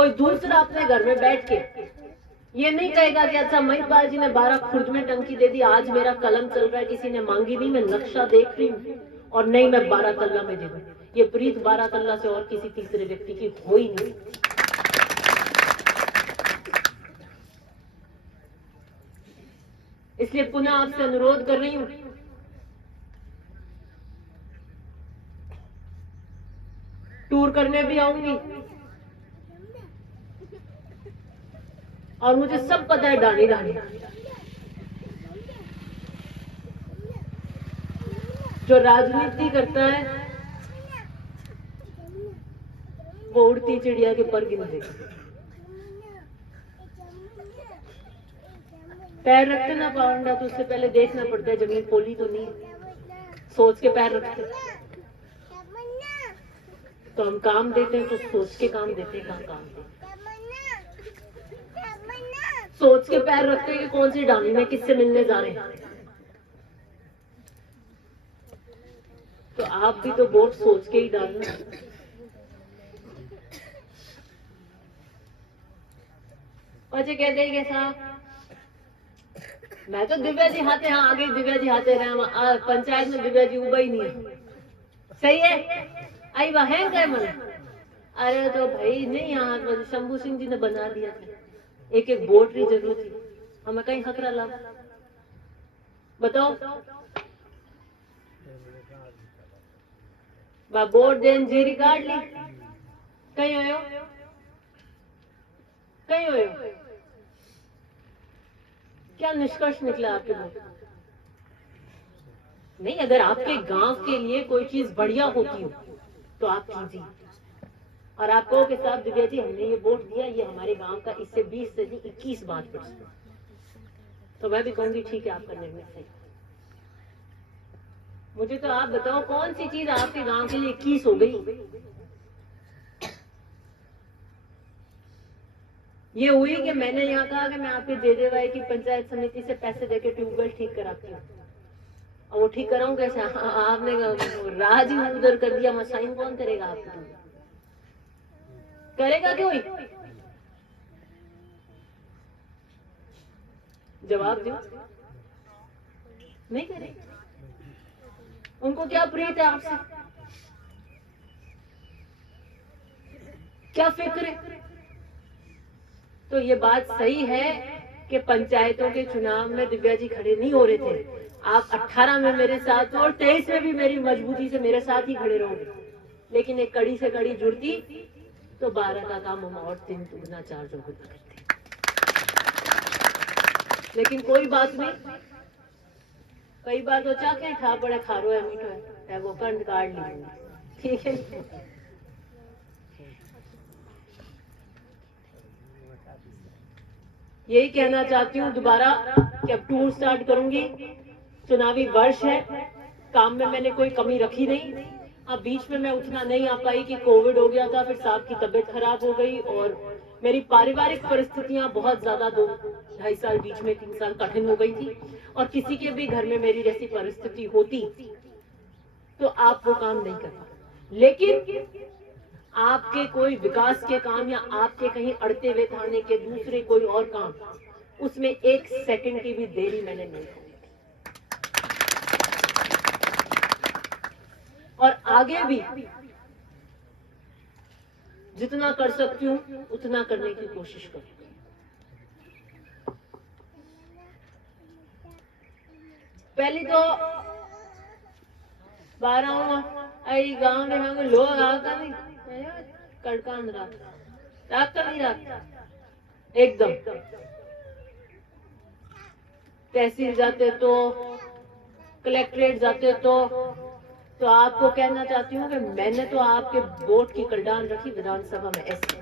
कोई दूसरा अपने घर में बैठ के ये नहीं कहेगा कि अच्छा महिपाल जी ने 12 खुर्द में टंकी दे दी, आज मेरा कलम चल रहा है, किसी ने मांगी नहीं, मैं नक्शा देख रही हूँ और नहीं मैं 12 तल्ला में दे दूं। ये प्रीत 12 तल्ला से और किसी तीसरे व्यक्ति की हो ही नहीं। इसलिए पुनः आपसे अनुरोध कर रही हूं, टूर करने भी आऊंगी और मुझे सब पता है डानी डानी जो राजनीति करता है वो उड़ती चिड़िया के पर गिन देगा। पैर रखते ना पाउंडा तो उससे पहले देखना पड़ता है जमीन पोली तो नहीं, सोच के पैर रखते। तो हम काम देते हैं तो सोच के काम देते हैं, कहाँ काम देते सोच के पैर रखते हैं कि कौन सी डाली में किससे मिलने जा रहे हैं। तो आप भी तो वोट सोच के ही डालना। बच्चे कहते हैं कि साहब मैं तो दिव्या जी हाथे, हाँ आगे दिव्या जी हाथे रहे, पंचायत में दिव्या जी उबा ही नहीं है, सही है आई वह है गए मन। अरे तो भाई नहीं, यहाँ शंभू सिंह जी ने बना दिया था, एक एक वोट की जरूरत थी, हमें कहीं खतरा ला बताओ। वोट देन जी रिकॉर्ड ली कहीं हो कहीं हो, क्या निष्कर्ष निकला आपके वोट? नहीं, अगर आपके गांव के लिए कोई चीज बढ़िया होती हो तो आप कीजिए, और आप कहो के साथ दिव्या जी हमने ये वोट दिया, ये हमारे गांव का इससे 20 से 21 बात पर, तो मैं भी कहूंगी ठीक है आपका निर्णय सही। मुझे तो आप बताओ कौन सी चीज आपके गांव के लिए 21 हो गई? ये हुई कि मैंने यहाँ कहा कि मैं आपके जेजेवाई की पंचायत समिति से पैसे देके ट्यूबवेल ठीक कराती हूँ, और वो ठीक कराऊं कैसे? आपने राज ही उधर कर दिया, मसाइन कौन करेगा? आपको करेगा क्यों? जवाब दो, नहीं करेगा। उनको क्या प्रीत है आपसे, क्या फिक्र है? तो ये बात सही है कि पंचायतों के चुनाव में दिव्या जी खड़े नहीं हो रहे थे। आप 18 में मेरे साथ हो और 23 में भी मेरी मजबूती से मेरे साथ ही खड़े रहोगे, लेकिन एक कड़ी से कड़ी जुड़ती तो 12 का काम हम और 3 दुगना 4 चौगुना करते। लेकिन कोई बात नहीं, कई बार तो चाके खा पड़े, खारो है मीठो है वो कंड काट ली, ठीक है। यही कहना चाहती हूँ दोबारा कि अब टूर स्टार्ट करूंगी, चुनावी वर्ष है, काम में मैंने कोई कमी रखी नहीं। अब बीच में मैं उठना नहीं आ पाई कि कोविड हो गया था, फिर साहब की तबीयत खराब हो गई और मेरी पारिवारिक परिस्थितियां बहुत ज्यादा 2-2.5 साल बीच में 3 साल कठिन हो गई थी, और किसी के भी घर में मेरी जैसी परिस्थिति होती तो आप वो काम नहीं कर पाते। लेकिन आपके कोई विकास के काम या आपके कहीं अड़ते हुए थाने के दूसरे कोई और काम, उसमें 1 सेकंड की भी देरी मैंने नहीं की, और आगे भी जितना कर सकती हूँ उतना करने की कोशिश करूंगी। पहले तो 12 गांव में लोग आता नहीं, कड़कान रात नहीं रात एकदम। तहसील जाते तो, कलेक्ट्रेट जाते तो आपको कहना चाहती हूँ कि मैंने तो आपके वोट की कलडान रखी विधानसभा में ऐसे।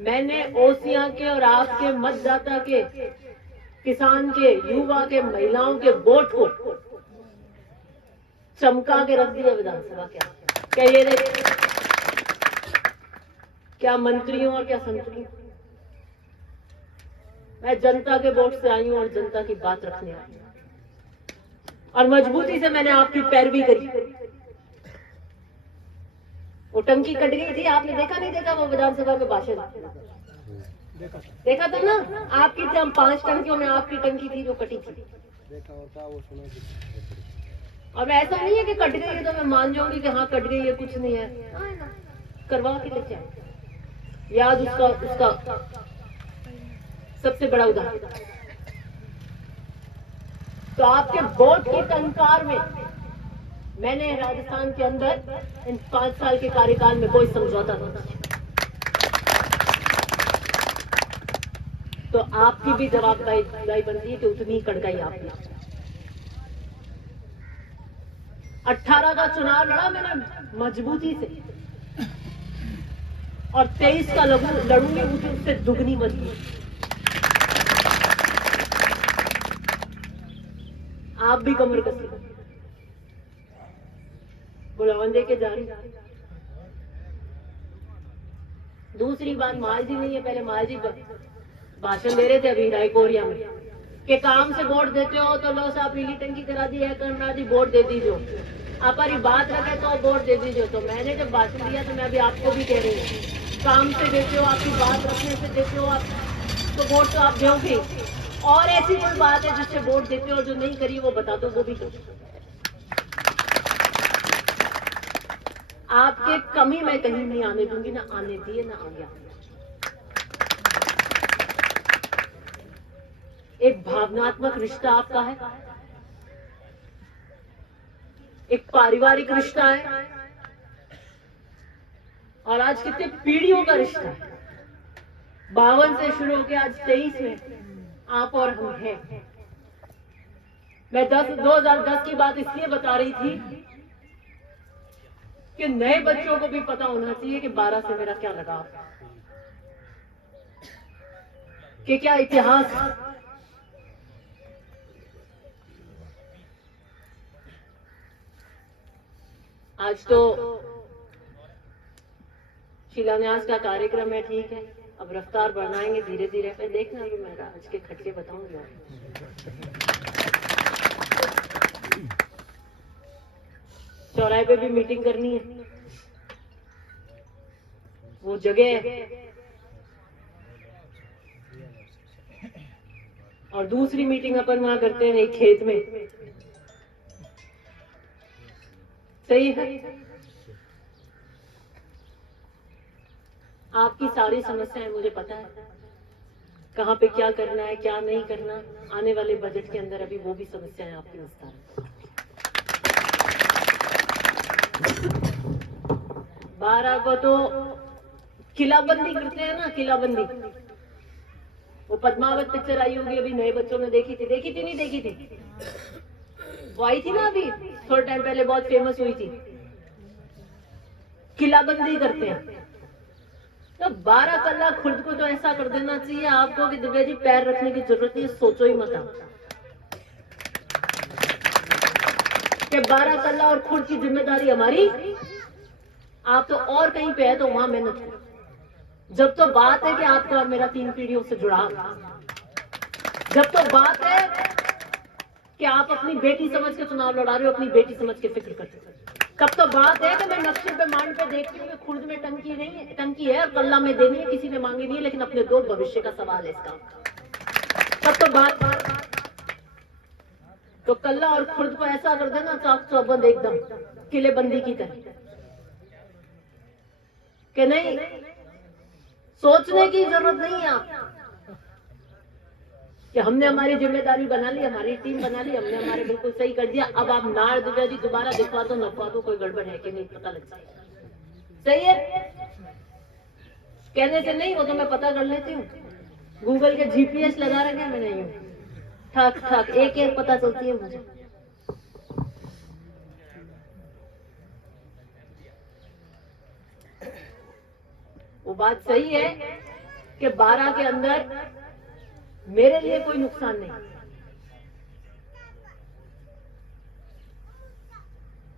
मैंने ओसियां के और आपके मतदाता के, किसान के, युवा के, महिलाओं के वोट को चमका के रख दिया विधानसभा। क्या ये नहीं? क्या मंत्रियों और क्या संतरियों? मैं जनता के वोट से आई हूं और जनता की बात रखने आई हूं, और मजबूती से मैंने आपकी पैरवी करी। वो टंकी कट गई थी, आपने देखा नहीं देखा वो विधानसभा में भाषण? देखा था ना? आपकी थी, हम 5 टंकियों में आपकी टंकी थी जो कटी थी। देखा होता वो सुना। और ऐसा नहीं है कि कट गई है तो मैं मान जाऊंगी कि हाँ कट गई है, कुछ नहीं है, करवा के लेके आए। याद उसका सबसे बड़ा उदाहरण। तो आपके वोट की टंकार में मैंने राजस्थान के अंदर इन 5 साल के कार्यकाल में कोई समझौता नहीं किया। तो आपकी भी जवाबदारी बनती है कि उतनी कड़काई आपने। 18 का चुनाव लड़ा मैंने मजबूती से, और 23 का लड़ूंगी मुझे उससे दुगनी मजबूती। आप भी कमर कसी बुलावन दे के जा रही। दूसरी बात, मालजी नहीं है, पहले मालजी भाषण दे रहे थे अभी रायकोरिया में कि काम से वोट देते हो तो लो साहब पीली टंकी करा दी है, करा दी, वोट दे दीजिए। हमारी बात रखे तो वोट दे दीजिए। तो मैंने जब भाषण दिया तो मैं अभी आपको भी कह रही हूँ, काम से देते हो, आपकी बात रखने से देते हो आप, तो वोट तो आप दोगे। और ऐसी कोई बात है जिससे वोट देते हो जो नहीं करी वो बता दो, वो भी करो। आपके कमी मैं कहीं नहीं आने दूंगी, ना आने दिए ना आगे। एक भावनात्मक रिश्ता आपका है, एक पारिवारिक रिश्ता है, और आज कितने पीढ़ियों का रिश्ता है। 52 से शुरू होकर आज 23 में आप और हम हैं। मैं 2010 की बात इसलिए बता रही थी कि नए बच्चों को भी पता होना चाहिए कि 12 से मेरा क्या लगाव, कि क्या इतिहास। आज तो शिलान्यास का कार्यक्रम है, ठीक है, अब रफ्तार बढ़ाएंगे धीरे धीरे। फिर देखना भी मैं आज के खटके बताऊंगा। चौराहे पे भी मीटिंग करनी है, वो जगह है। और दूसरी मीटिंग अपन वहां करते हैं नहीं, खेत में। सही है। आपकी सारी समस्याएं मुझे पता है, कहाँ पे क्या करना है क्या नहीं करना। आने वाले बजट के अंदर अभी वो भी समस्याएं आपकी विस्तार है। 12 को तो किलाबंदी करते हैं ना, किलाबंदी। वो पद्मावत पिक्चर आई होगी, अभी नए बच्चों ने देखी थी नहीं देखी थी? वो आई थी ना अभी थोड़ा टाइम पहले, बहुत फेमस हुई थी। किलाबंदी करते हैं तो 12 कल्ला खुद को तो ऐसा कर देना चाहिए आपको कि दिव्या जी पैर रखने की जरूरत नहीं, सोचो ही मत कि 12 कल्ला और खुद की जिम्मेदारी हमारी। आप तो और कहीं पे है तो वहां मेहनत करो। जब तो बात है कि आपका और मेरा 3 पीढ़ियों से जुड़ा, जब तो बात है कि आप अपनी बेटी समझ के चुनाव लड़ा रहे हो, अपनी बेटी समझ के फिक्र करते हो, तब तो बात है कि मैं नक्शे पे मांड पे देखती हूँ कि खुर्द में टंकी नहीं है, टंकी है और कल्ला में देनी है, किसी ने मांगी नहीं है, लेकिन अपने दो भविष्य का सवाल है इसका। तब तो बात तो कल्ला और खुर्द को ऐसा कर देना चाक चौबंद एकदम किलेबंदी की तरह कि नहीं, सोचने की जरूरत नहीं है आप कि हमने हमारी जिम्मेदारी बना ली, हमारी टीम बना ली, हमने हमारे बिल्कुल सही कर दिया। अब आप नार दिव्या जी दोबारा दिखवा दो नखवा दो, कोई गड़बड़ है कि नहीं पता लग जाए। सही है, कहने से नहीं, वो तो मैं पता कर लेती हूँ। गूगल के जीपीएस लगा रखे हैं मैंने, यूं ठक ठक एक एक पता चलती है मुझे। वो बात सही है कि 12 के अंदर मेरे लिए कोई नुकसान नहीं,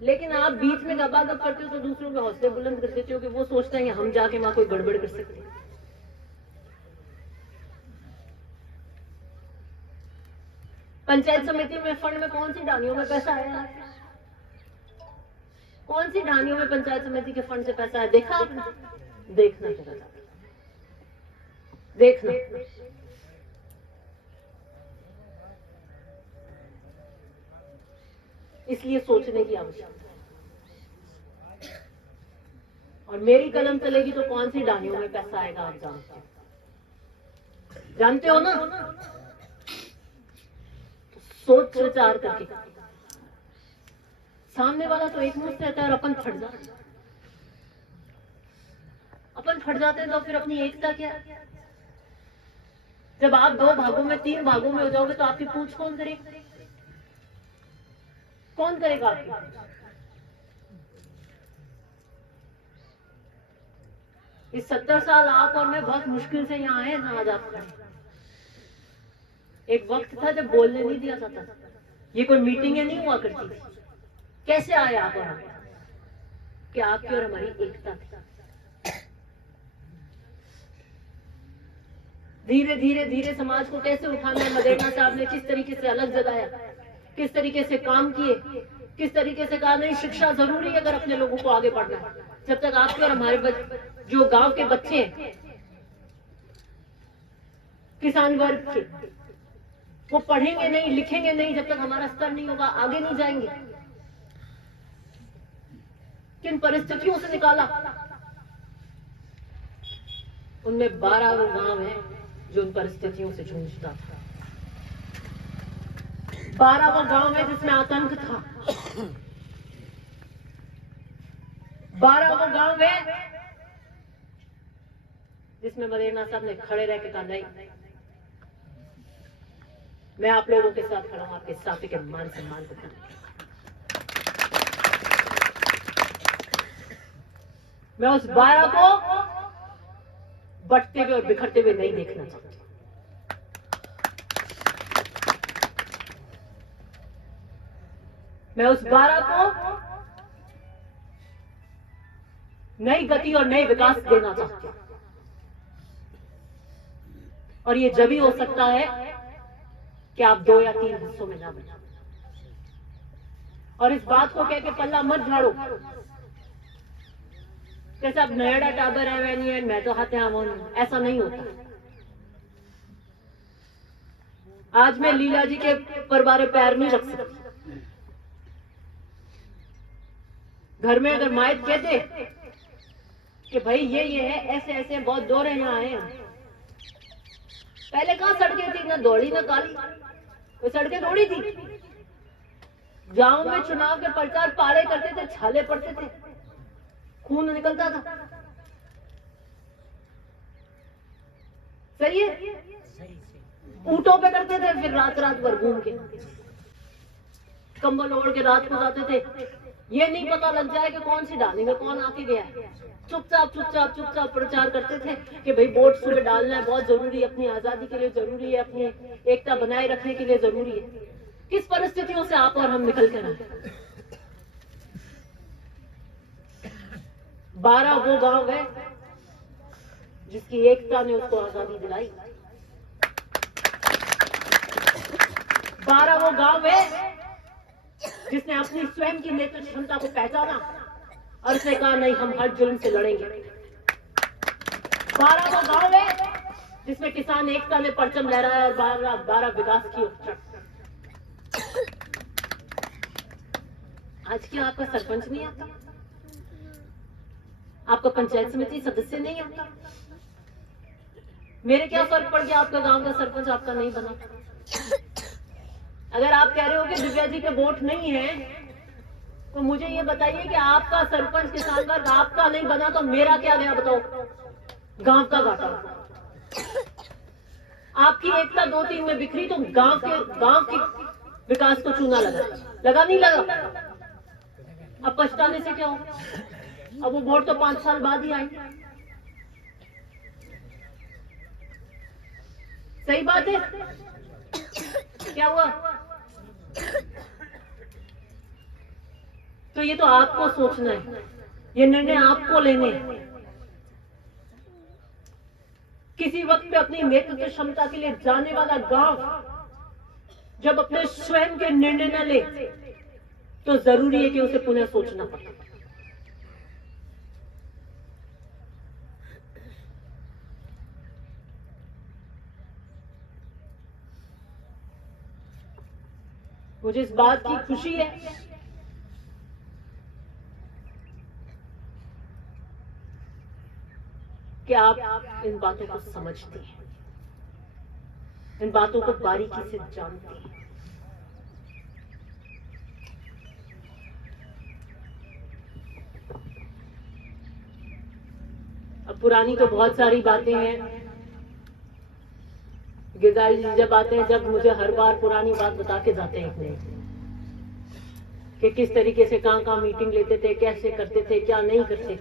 लेकिन आप बीच में गपागप करते हो तो दूसरों के हौसले बुलंद कर देते हो कि वो सोचते हैं कि हम जाके वहां कोई गड़बड़ कर सकते हैं। पंचायत समिति में फंड में कौन सी डालियों में पैसा आया? कौन सी ढानियों में पंचायत समिति के फंड से पैसा है, देखा आपने? देखना जरा, देखना। इसलिए सोचने की आवश्यकता है। और मेरी कलम चलेगी तो कौन सी ढानियों में पैसा आएगा आप जानते हो ना? सोच विचार करके। सामने वाला तो एक मुश्त रहता है और अपन फट जाते हैं। अपन फट जाते हैं तो फिर अपनी एकता क्या? जब आप 2 भागों में 3 भागों में हो जाओगे तो आपकी पूछ कौन करेगा? कौन करेगा आपकी? इस 70 साल आप और मैं बहुत मुश्किल से यहाँ आए ना आज आप खड़े। एक वक्त था जब बोलने नहीं दिया जाता था, ये कोई मीटिंगें नहीं हुआ करती थी। कैसे आए आप और हम? कि आपकी और हमारी एकता थी। धीरे धीरे धीरे समाज को कैसे उठाना है, मदेरणा साहब ने किस तरीके से अलग जगाया, किस तरीके से काम किए, किस तरीके से कहा नहीं शिक्षा जरूरी है अगर अपने लोगों को आगे बढ़ना है। जब तक आपके और हमारे जो गांव के बच्चे हैं, किसान वर्ग के, वो पढ़ेंगे नहीं लिखेंगे नहीं, जब तक हमारा स्तर नहीं होगा आगे नहीं जाएंगे। किन परिस्थितियों से निकाला? उनमें 12 वो गांव है जो उन परिस्थितियों से जूझता था। 12 वो गांव है जिसमें आतंक था। 12 वो गांव है जिसमें मदेरणा साहब ने खड़े रह के कहा नहीं, मैं आप लोगों के साथ खड़ा हूं, आपके साथी के मान सम्मान को। मैं उस 12 को बटते हुए और बिखरते हुए नहीं देखना चाहती। मैं उस 12 को नई गति और नए विकास देना चाहती हूं। और ये जब ही हो सकता है कि आप 2 या 3 हिस्सों में ना बने। और इस बात को कह के पल्ला मत झाड़ो जैसे अब नयड़ा टाबर है नहीं है, मैं तो हाथे आवा नहीं। ऐसा नहीं होता। आज मैं लीला जी के परबारे पैर नहीं रख सकती। घर में अगर मायत कहते कि भाई ये है ऐसे ऐसे बहुत दौरे यहाँ आए हैं। पहले कहाँ सड़कें थी, ना दौड़ी ना काली, वो सड़कें दौड़ी थी। गांव में चुनाव के प्रचार पाड़े करते थे, छाले पड़ते थे, खून निकलता था। सही है? ऊंटों पे करते थे, फिर रात रात भर घूम के कंबल ओढ़ के रात को जाते थे। ये नहीं पता लग जाए कि कौन सी डाली में कौन आके गया है। चुपचाप चुपचाप चुपचाप प्रचार करते थे कि भाई वोट सुबह डालना है, बहुत जरूरी है, अपनी आजादी के लिए जरूरी है, अपनी एकता बनाए रखने के लिए जरूरी है। किस परिस्थितियों से आप और हम निकल कर आए? 12 वो गांव है जिसकी एकता ने उसको आजादी दिलाई। 12 वो गांव है जिसने अपनी स्वयं की नेतृत्व क्षमता को पहचाना और उसने कहा नहीं, हम हर जुल्म से लड़ेंगे। 12 वो गांव है जिसमें किसान एकता ने परचम लहराया और 12 विकास की उपचर। आज क्या आपका सरपंच नहीं आता? आपका पंचायत समिति सदस्य नहीं आता? मेरे क्या फर्क पड़ गया आपका गांव का सरपंच आपका नहीं बना? अगर आप कह रहे हो कि दिव्या जी के वोट नहीं है तो मुझे ये बताइए कि आपका सरपंच किसान वर्ग आपका नहीं बना तो मेरा क्या गया बताओ? गांव का घाटा। आपकी एकता 2-3 में बिखरी तो गांव के विकास को चूना लगा नहीं लगा? अब पछताने से क्या हो? अब वो वोट तो 5 साल बाद ही आएंगे। सही बात है? क्या हुआ? तो ये तो आपको सोचना है, ये निर्णय आपको लेने हैं। किसी वक्त पे अपनी नेतृत्व क्षमता के लिए जाने वाला गांव जब अपने स्वयं के निर्णय न ले तो जरूरी है कि उसे पुनः सोचना पड़े। मुझे इस बात की खुशी है कि आप इन बातों को समझते हैं, इन बातों को बारीकी से जानते हैं। अब पुरानी तो बहुत सारी बातें हैं। गिरधारी जी जब आते हैं, जब मुझे हर बार पुरानी बात बता के जाते हैं इतने कि किस तरीके से कहाँ मीटिंग लेते थे, कैसे करते थे, क्या नहीं करते थे।